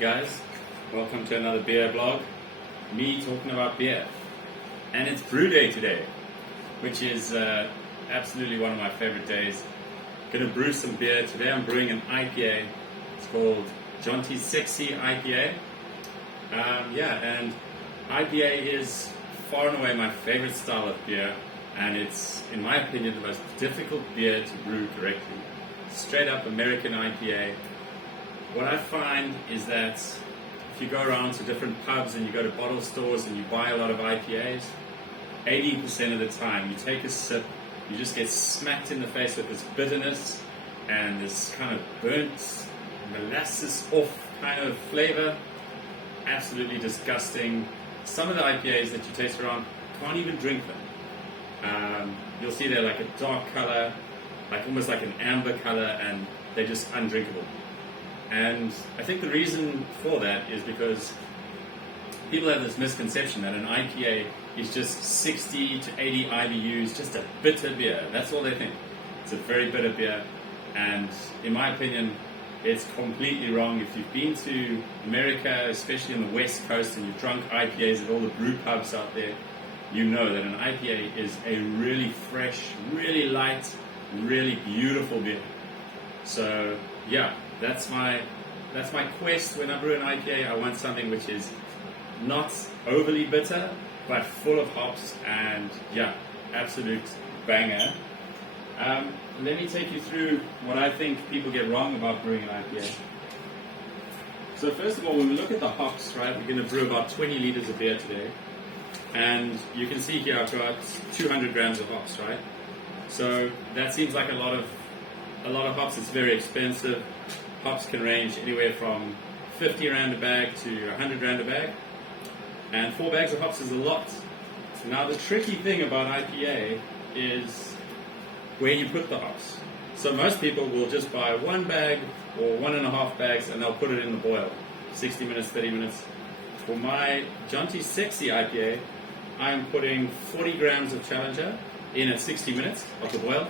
guys, welcome to another beer blog. Me talking about beer, and it's brew day today, which is absolutely one of my favorite days. Gonna brew some beer today. I'm brewing an IPA. It's called Jonty's Sexy IPA. And IPA is far and away my favorite style of beer, and it's, in my opinion, the most difficult beer to brew correctly. Straight up American IPA. What I find is that if you go around to different pubs and you go to bottle stores and you buy a lot of IPAs, 80% of the time you take a sip, you just get smacked in the face with this bitterness and this kind of burnt, molasses off kind of flavor. Absolutely disgusting. Some of the IPAs that you taste around, can't even drink them. You'll see they're like a dark color, like almost like an amber color, and they're just undrinkable. And I think the reason for that is because people have this misconception that an IPA is just 60 to 80 IBUs, just a bitter beer. That's all they think. It's a very bitter beer. And in my opinion, it's completely wrong. If you've been to America, especially on the West Coast, and you've drunk IPAs at all the brew pubs out there, you know that an IPA is a really fresh, really light, really beautiful beer. So yeah, that's my quest when I brew an IPA. I want something which is not overly bitter, but full of hops, and yeah, absolute banger. Let me take you through what I think people get wrong about brewing an IPA. So first of all, when we look at the hops, right, we're going to brew about 20 liters of beer today. And you can see here I've got 200 grams of hops, right? So that seems like a lot of hops. It's very expensive. Hops can range anywhere from 50 rand a bag to 100 rand a bag. And 4 bags of hops is a lot. Now the tricky thing about IPA is where you put the hops. So most people will just buy 1 bag or 1.5 bags and they'll put it in the boil. 60 minutes, 30 minutes. For my Jonty's Sexy IPA, I'm putting 40 grams of Challenger in at 60 minutes of the boil,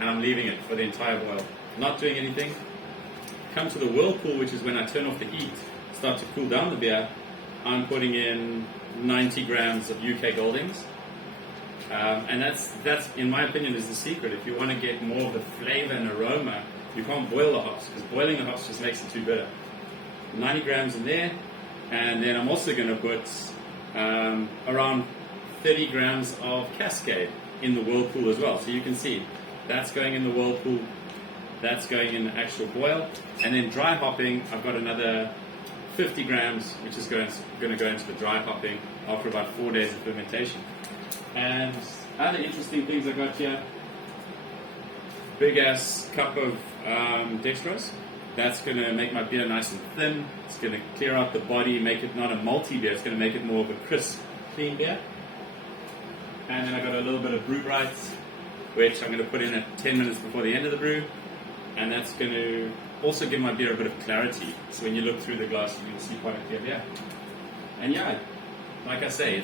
and I'm leaving it for the entire boil. Not doing anything. Come to the whirlpool, which is when I turn off the heat, start to cool down the beer, I'm putting in 90 grams of UK Goldings. And that's, in my opinion, is the secret. If you want to get more of the flavor and aroma, you can't boil the hops, because boiling the hops just makes it too bitter. 90 grams in there, and then I'm also going to put around 30 grams of Cascade in the whirlpool as well. So you can see that's going in the whirlpool, that's going in the actual boil, and then dry hopping, I've got another 50 grams, which is going to go into the dry hopping after about 4 days of fermentation. And other interesting things I got here, big ass cup of dextrose. That's going to make my beer nice and thin. It's going to clear out the body, make it not a malty beer. It's going to make it more of a crisp, clean beer. And then I got a little bit of brew bright, which I'm going to put in at 10 minutes before the end of the brew. And that's going to also give my beer a bit of clarity. So when you look through the glass, you can see quite a clear beer. And yeah, like I say,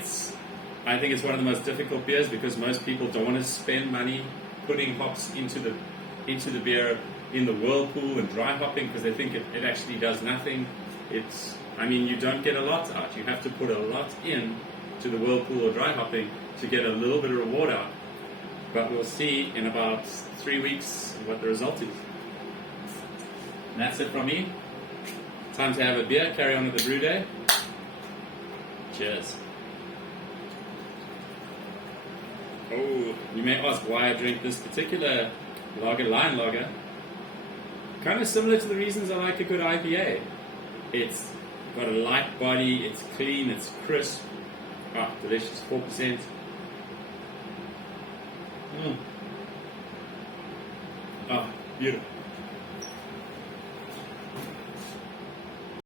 I think it's one of the most difficult beers because most people don't want to spend money putting hops into the beer in the whirlpool and dry hopping because they think it actually does nothing. You don't get a lot out. You have to put a lot in to the whirlpool or dry hopping to get a little bit of reward out. But we'll see in about 3 weeks what the result is. And that's it from me. Time to have a beer, carry on with the brew day. Cheers. Oh, you may ask why I drink this particular line lager. Kind of similar to the reasons I like a good IPA. It's got a light body, it's clean, it's crisp. Ah, delicious, 4%. Ah, beautiful.